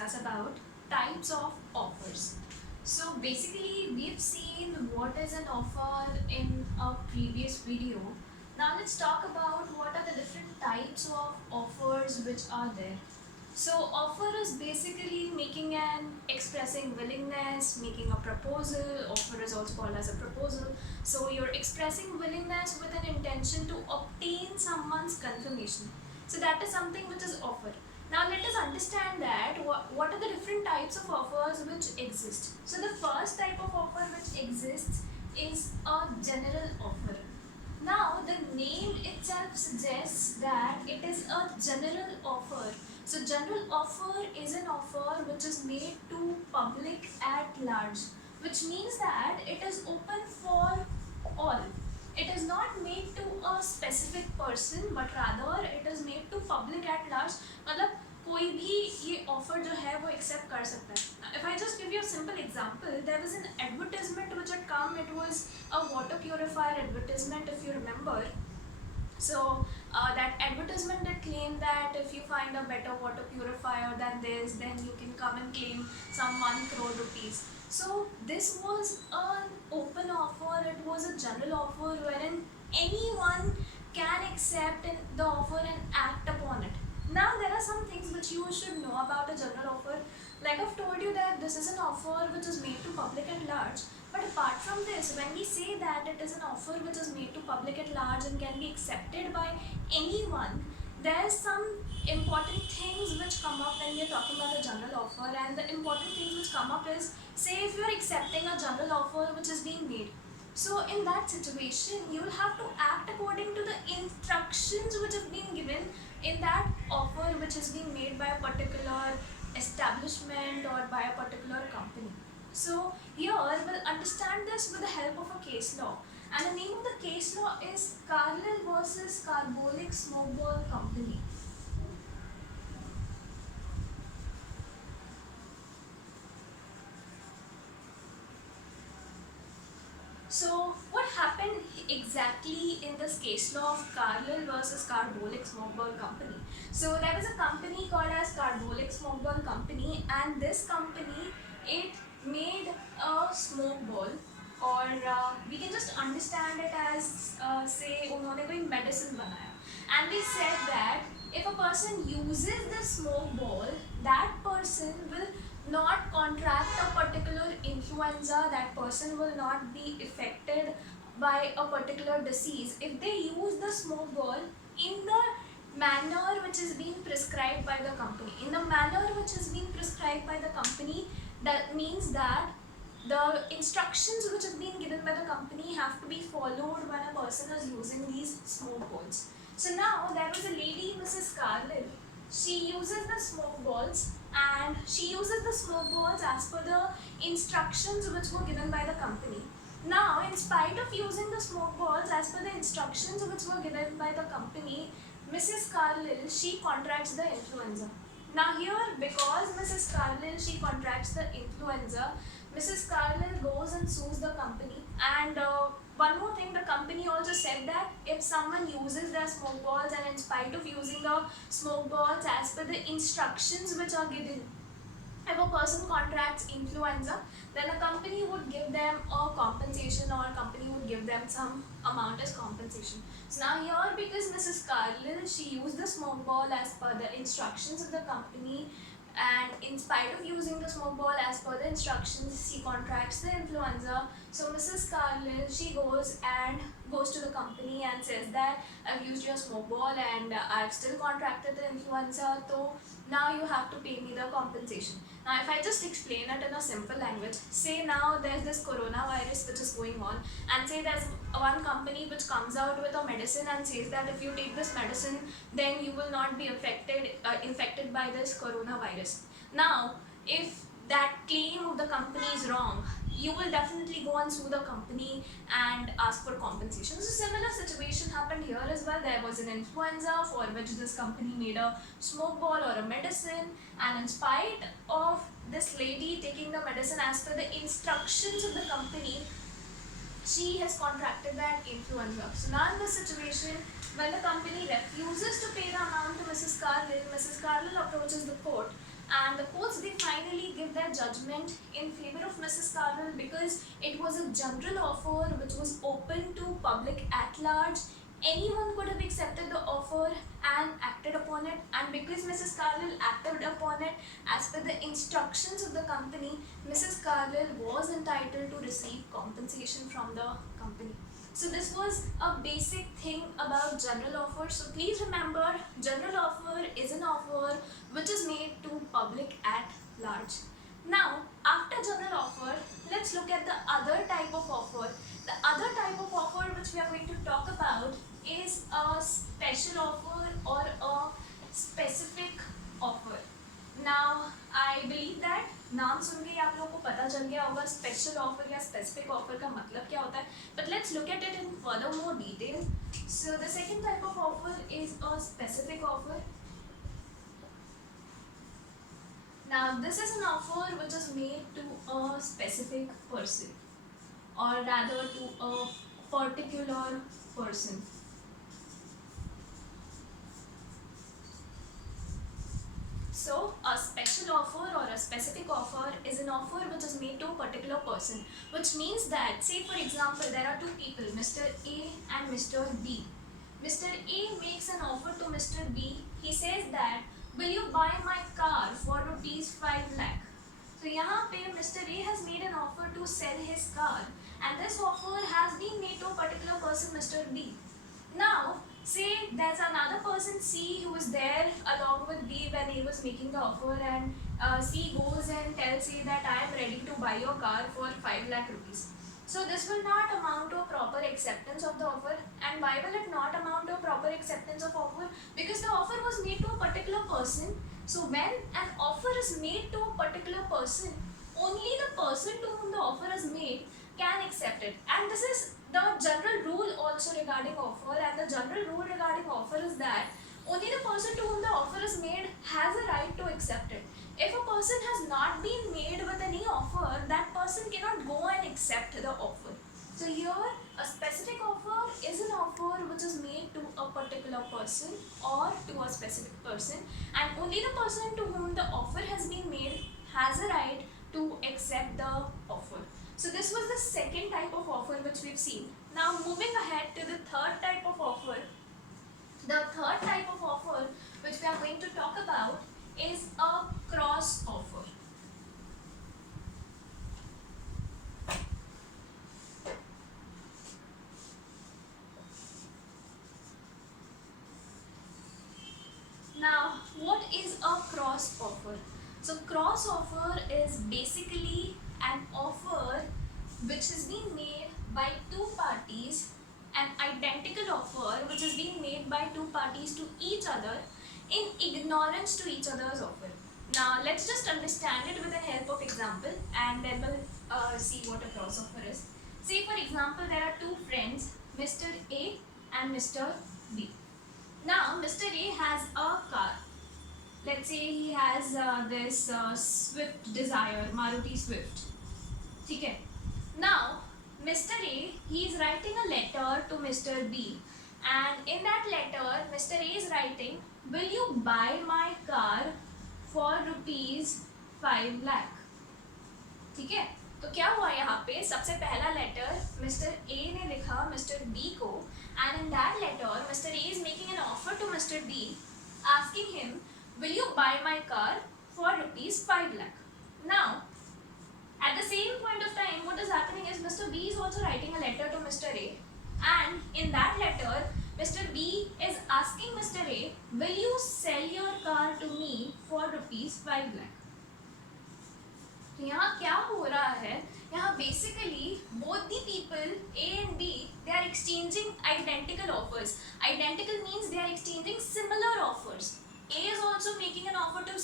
discuss about types of offers. So basically we've seen what is an offer in a previous video. Now let's talk about what are the different types of offers which are there. So offer is basically making an expressing willingness, making a proposal. Offer is also called as a proposal. So you're expressing willingness with an intention to obtain someone's confirmation. So that is something which is offer. Now let us understand that what are the different types of offers which exist. So the first type of offer which exists is a general offer. Now the name itself suggests that it is a general offer. So general offer is an offer which is made to public at large, which means that it is open for all. It is not made to a specific person but rather it is made to public at large. मतलब कोई भी ये offer जो है वो accept कर सकता है. If I just give you a simple example, there was an advertisement which had come. It was a water purifier advertisement, if you remember. So that advertisement that claimed that if you find a better water purifier than this, then you can come and claim some 1 crore rupees. So this was an open offer, it was a general offer wherein anyone can accept the offer and act upon it. Now there are some things which you should know about a general offer. Like I've told you that this is an offer which is made to public at large. But apart from this, when we say that it is an offer which is made to public at large and can be accepted by anyone, there's some important things which come up when we are talking about a general offer. And the important things which come up is, say if you are accepting a general offer which is being made. So in that situation, you will have to act according to the instructions which have been given in that offer which is being made by a particular establishment or by a particular company. So here we'll understand this with the help of a case law. And the name of the case law is Carlyle versus Carbolic Smokeball Company. So what happened exactly in this case law of Carlyle versus Carbolic Smokeball Company? So there was a company called as Carbolic Smokeball Company, and this company, it made a smoke ball, or we can just understand it as say उन्होंने कोई medicine बनाया, and they said that if a person uses the smoke ball, that person will not contract a particular influenza, that person will not be affected by a particular disease if they use the smoke ball in the manner which is being prescribed by the company. In the manner which is being prescribed by the company, that means that the instructions which have been given by the company have to be followed when a person is using these smoke balls. So now there was a lady, Mrs. Carlyle. She uses the smoke balls, and she uses the smoke balls as per the instructions which were given by the company. Now, in spite of using the smoke balls as per the instructions which were given by the company, Mrs. Carlyle, she contracts the influenza. Now here, because Mrs. Carlyle, she contracts the influenza, Mrs. Carlyle goes and sues the company. And one more thing, the company also said that if someone uses their smoke balls and in spite of using the smoke balls as per the instructions which are given, if a person contracts influenza, then a company would give them a compensation, or a company would give them some amount as compensation. So now here, because Mrs. Carlyle, she used the smoke ball as per the instructions of the company, and in spite of using the smoke ball as per the instructions, she contracts the influenza. So Mrs. Carlyle, she goes to the company and says that I've used your smoke ball and I've still contracted the influenza, so now you have to pay me the compensation. Now if I just explain it in a simple language, say now there's this coronavirus which is going on, and say there's one company which comes out with a medicine and says that if you take this medicine, then you will not be infected by this coronavirus. Now if that claim of the company is wrong, you will definitely go and sue the company and ask for compensation. So similar situation happened here as well. There was an influenza for which this company made a smoke ball or a medicine, and in spite of this lady taking the medicine as per the instructions of the company, she has contracted that influenza. So now in this situation, when the company refuses to pay the amount to Mrs. Carlyle approaches the court and the courts, they finally give their judgment in favor of Mrs. Cargill because it was a general offer which was open to public at large. Anyone could have accepted the offer and acted upon it, and because Mrs. Cargill acted upon it as per the instructions of the company, Mrs. Cargill was entitled to receive compensation from the company. So this was a basic thing about general offer. So please remember, general offer is an offer which is made to public at large. Now, after general offer, let's look at the other type of offer. The other type of offer which we are going to talk about is a special offer or a specific offer. Now, I believe that नाम सुन के आप लोगों को पता चल गया होगा special offer या स्पेसिफिक ऑफर का मतलब क्या होता है, but let's look at it in further more detail. So the second type of offer is a specific offer. Now, this is an offer which is made to a specific person, or rather to a particular person. So, a special offer or a specific offer is an offer which is made to a particular person, which means that, say for example, there are two people, Mr. A and Mr. B. Mr. A makes an offer to Mr. B. He says that, will you buy my car for rupees 5 lakh? So, यहाँ पे Mr. A has made an offer to sell his car, and this offer has been made to a particular person, Mr. B. Now, say there's another person C who was there along with B when he was making the offer, and C goes and tells A that I am ready to buy your car for 5 lakh rupees. So this will not amount to a proper acceptance of the offer. And why will it not amount to a proper acceptance of offer? Because the offer was made to a particular person. So when an offer is made to a particular person, only the person to whom the offer is made can accept it. And this is the general rule also regarding offer, and the general rule regarding offer is that only the person to whom the offer is made has a right to accept it. If a person has not been made with any offer, that person cannot go and accept the offer. So here, a specific offer is an offer which is made to a particular person or to a specific person, and only the person to whom the offer has been made has a right to accept the offer. So this was the second type of offer which we've seen. Now moving ahead to the third type of offer. The third type of offer which we are going to talk about is a cross offer. Now, what is a cross offer? So cross offer is basically an offer which is being made by two parties, an identical offer which is being made by two parties to each other in ignorance to each other's offer. Now let's just understand it with the help of example, and then we'll see what a cross offer is. Say for example, there are two friends, Mr. A and Mr. B. Now Mr. A has a car. Let's say he has this Swift Desire, Maruti Swift. Okay. Now, Mr. A, he is writing a letter to Mr. B, and in that letter, Mr. A is writing, will you buy my car for rupees 5 lakh? ठीक है, तो क्या हुआ यहाँ पे? सबसे पहला letter Mr. A ने लिखा Mr. B को, and in that letter, Mr. A is making an offer to Mr. B, asking him, will you buy my car for rupees 5 lakh? Now, at the same point of time, what is happening is Mr. B is also writing a letter to Mr. A, and in that letter, Mr. B is asking Mr. A, will you sell your car to me for rupees 5 lakh? तो यहाँ क्या हो रहा है? यहाँ basically both the people A and B, they are exchanging identical offers. Identical means they are exchanging similar offers. A is also making an offer to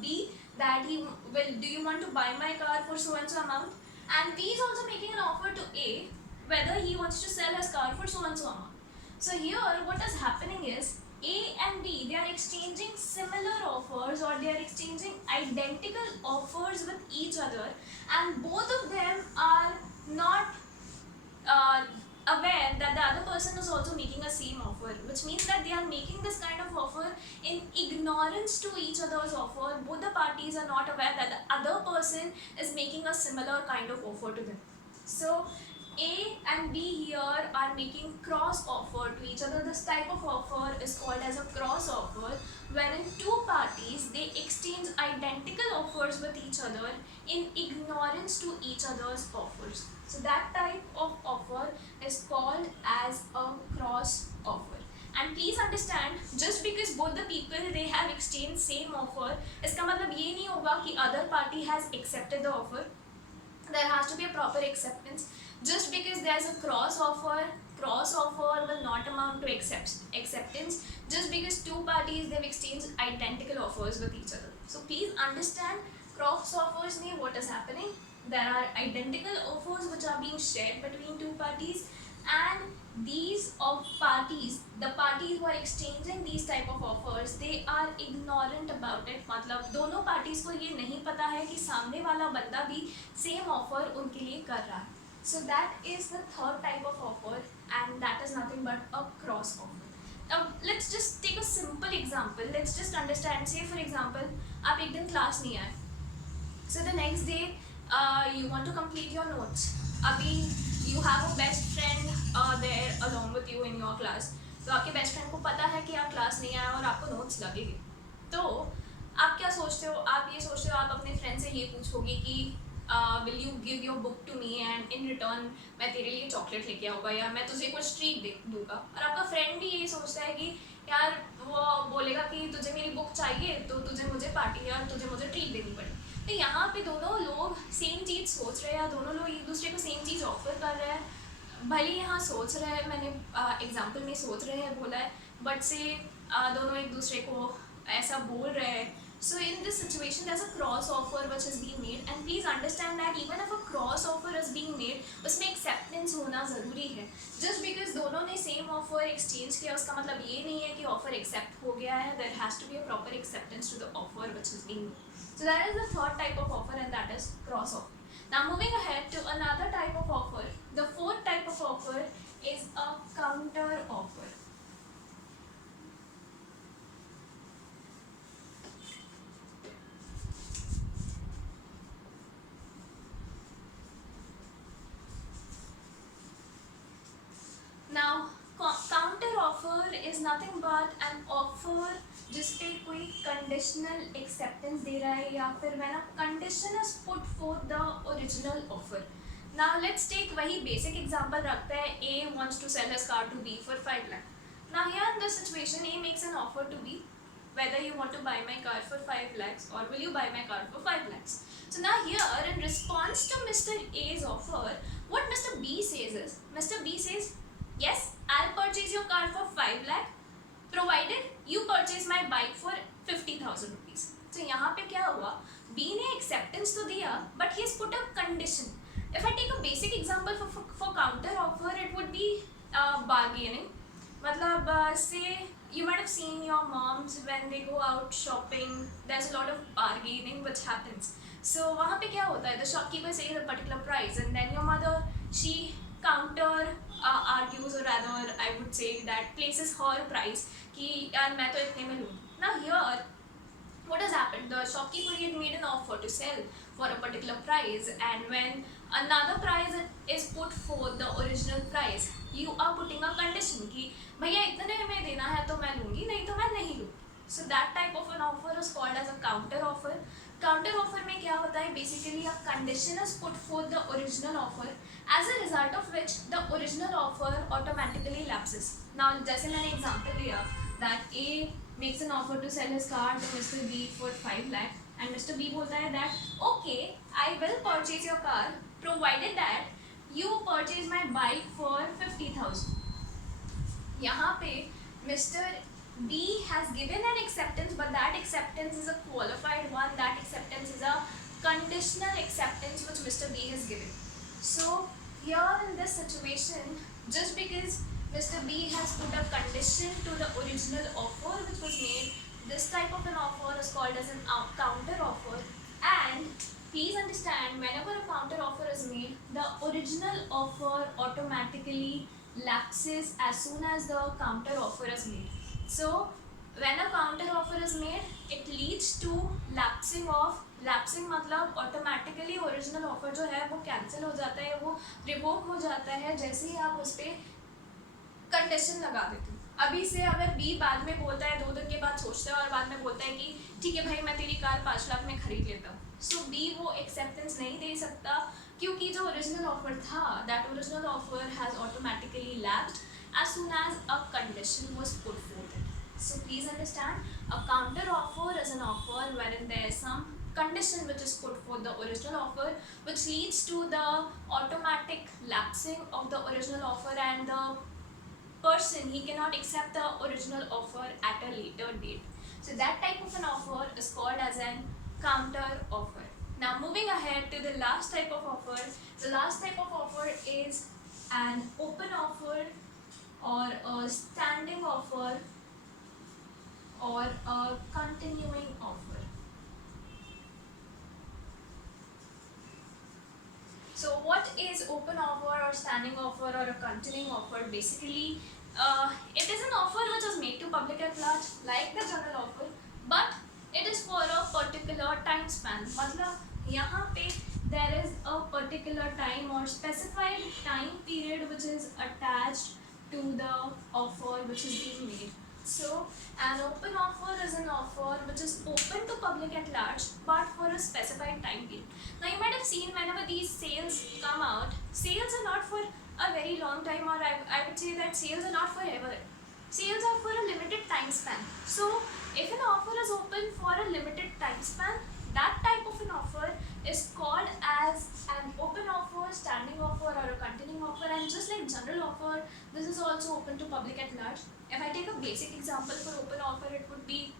B that he will, do you want to buy my car for so and so amount? And B is also making an offer to A whether he wants to sell his car for so and so amount. So here what is happening is A and B, they are exchanging similar offers, or they are exchanging identical offers with each other, and both of them are not aware that the other person is also making making a same offer, which means that they are making this kind of offer in ignorance to each other's offer. Both the parties are not aware that the other person is making a similar kind of offer to them. So A and B here are making cross offer to each other. This type of offer is called as a cross offer, wherein two parties, they exchange identical offers with each other in ignorance to each other's offers. So that type of offer is called as a cross offer. And please understand, just because both the people they have exchanged same offer, इसका मतलब ये नहीं होगा कि other party has accepted the offer. There has to be a proper acceptance. Just because there's a cross offer will not amount to acceptance. Just because two parties they've exchanged identical offers with each other. So please understand, cross offers mean what is happening. There are identical offers which are being shared between two parties, and these parties, the parties who are exchanging these type of offers, they are ignorant about it. मतलब दोनों parties को ये नहीं पता है कि सामने वाला बंदा भी same offer उनके लिए कर रहा है. So that is the third type of offer, and that is nothing but a cross offer. Now let's just take a simple example. Let's just understand. Say for example, आप एक दिन class नहीं आए. So the next day, you want to complete your notes. अभी you have a best friend there along with you in your class. तो आपके best friend को पता है कि आप class नहीं आए और आपको notes लगेगी. तो आप क्या सोचते हो? आप ये सोचते हो, आप अपने friend से ये पूछोगे कि will you give your book to me and in return मैं तेरे लिए chocolate लेके आऊँगा या मैं तुझे कुछ treat दूँगा. और आपका friend भी ये सोचता है कि यार वो बोलेगा कि तुझे मेरी book चाहिए तो तुझे मुझे पार्टी या तुझे मुझे treat देनी पड़ेगी. तो यहाँ पे दोनों लोग सेम चीज़ सोच रहे हैं या दोनों लोग एक दूसरे को सेम चीज़ ऑफर कर रहे हैं. भले यहाँ सोच रहे हैं, मैंने एग्जाम्पल में सोच रहे हैं बोला है, बट से दोनों एक दूसरे को ऐसा बोल रहे हैं. So in this situation there's a cross offer which is being made, and please understand that even if a cross offer is being made, उसमें acceptance होना ज़रूरी है. Just because दोनों ने same offer exchange किया उसका मतलब ये नहीं है कि offer accept हो गया है. There has to be a proper acceptance to the offer which is being made. So that is the third type of offer, and that is cross offer. Now moving ahead to another type of offer, the fourth type of offer is a counter offer. Now counter offer is nothing but an offer जिस पे कोई conditional acceptance दे रहा है या फिर when a condition is put for the original offer. Now let's take वही basic example रखते हैं. A wants to sell his car to B for 5 lakh. Now here in this situation A makes an offer to B, whether you want to buy my car for 5 lakhs or will you buy my car for 5 lakhs. So now here in response to Mr. A's offer, what Mr. B says is, Mr. B says, yes, I'll purchase your car for 5 lakh provided you purchase my bike for 50,000 rupees. So यहाँ पे क्या हुआ? B ने acceptance तो दिया, but he has put a condition. If I take a basic example for counter offer, it would be bargaining. मतलब say you might have seen your moms when they go out shopping, there's a lot of bargaining which happens. So वहाँ पे क्या होता है? The shopkeeper says a particular price, and then your mother, she counter argues, or rather I would say that places her price कि यार मैं तो इतने में लूँगी. Now here what has happened? The shopkeeper had made an offer to sell for a particular price, and when another price is put for the original price, you are putting a condition कि भैया इतने में देना है तो मैं लूँगी, नहीं तो मैं नहीं लूँगी. So that type of an offer is called as a counter offer. Counter offer में क्या होता है? Basically a condition is put for the original offer, as a result of which the original offer automatically lapses. Now जैसे मैंने example दिया that A makes an offer to sell his car to Mr. B for 5 lakh, and Mr. B बोलता है that okay, I will purchase your car provided that you purchase my bike for 50,000. यहाँ पे Mr. B has given an acceptance, but that acceptance is a qualified one. That acceptance is a conditional acceptance which Mr. B has given. So here in this situation, just because Mr. B has put a condition to the original offer which was made, this type of an offer is called as a counter offer. And please understand, whenever a counter offer is made, the original offer automatically lapses as soon as the counter offer is made. So when a counter offer is made, it leads to lapsing of, lapsing मतलब automatically original offer जो है वो cancel हो जाता है, वो revoke हो जाता है जैसे ही आप उस पर कंडीशन लगा देते हो. अभी से अगर बी बाद में बोलता है, 2 दिन के बाद सोचता है और बाद में बोलता है कि ठीक है भाई मैं तेरी कार 5 लाख में खरीद लेता हूँ, सो बी वो एक्सेप्टेंस नहीं दे सकता क्योंकि जो ओरिजिनल ऑफर था, that original offer has automatically lapsed as soon as a condition was put forth. So please understand, a counter offer is an offer wherein there is some condition which is put for the original offer, which leads to the automatic lapsing of the original offer, and the person, he cannot accept the original offer at a later date. So that type of an offer is called as an counter offer. Now moving ahead to the last type of offer. The last type of offer is an open offer or a standing offer or a continuing offer. So what is open offer or standing offer or a continuing offer? Basically, it is an offer which is made to public at large like the general offer, but it is for a particular time span. मतलब यहाँ पे there is a particular time or specified time period which is attached to the offer which is being made. So an open offer is an offer which is open to public at large but for a specified time period. Now you might have seen whenever these sales come out, sales are not for a very long time, or I would say that sales are not forever. Sales are for a limited time span. So if an offer is open for a limited time span, that type of an offer is called as an open offer, standing offer or a continuing offer. And just like general offer, this is also open to public at large. If I take a basic example for open offer, it would be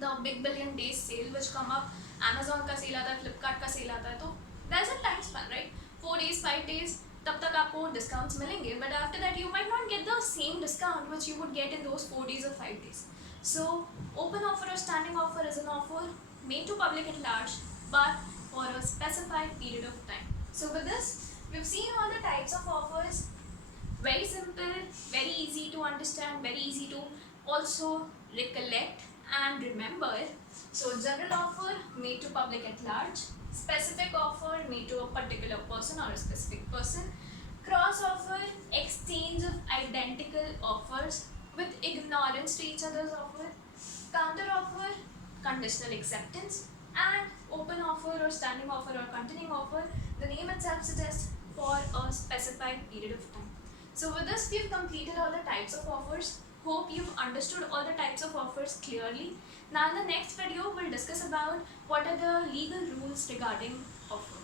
the Big Billion Days sale which come up. Amazon का cell आता है, फ्लिपकार्ट का cell आता है, तो there's a time span, right? 4 days, 5 days, तब तक आपको डिस्काउंट्स मिलेंगे, but after that you might not get the same discount which you would get in those 4 days or 5 days. So open offer or standing offer is an offer made to public at large but for a specified period of time. So with this, we've seen all the types of offers. Very simple, very easy to understand, very easy to also recollect and remember. So general offer made to public at large, specific offer made to a particular person or a specific person, cross offer, exchange of identical offers with ignorance to each other's offer, counter offer, conditional acceptance, and open offer or standing offer or continuing offer, the name itself suggests, for a specified period of time. So with this, we've completed all the types of offers. Hope you've understood all the types of offers clearly. Now in the next video, we'll discuss about what are the legal rules regarding offers.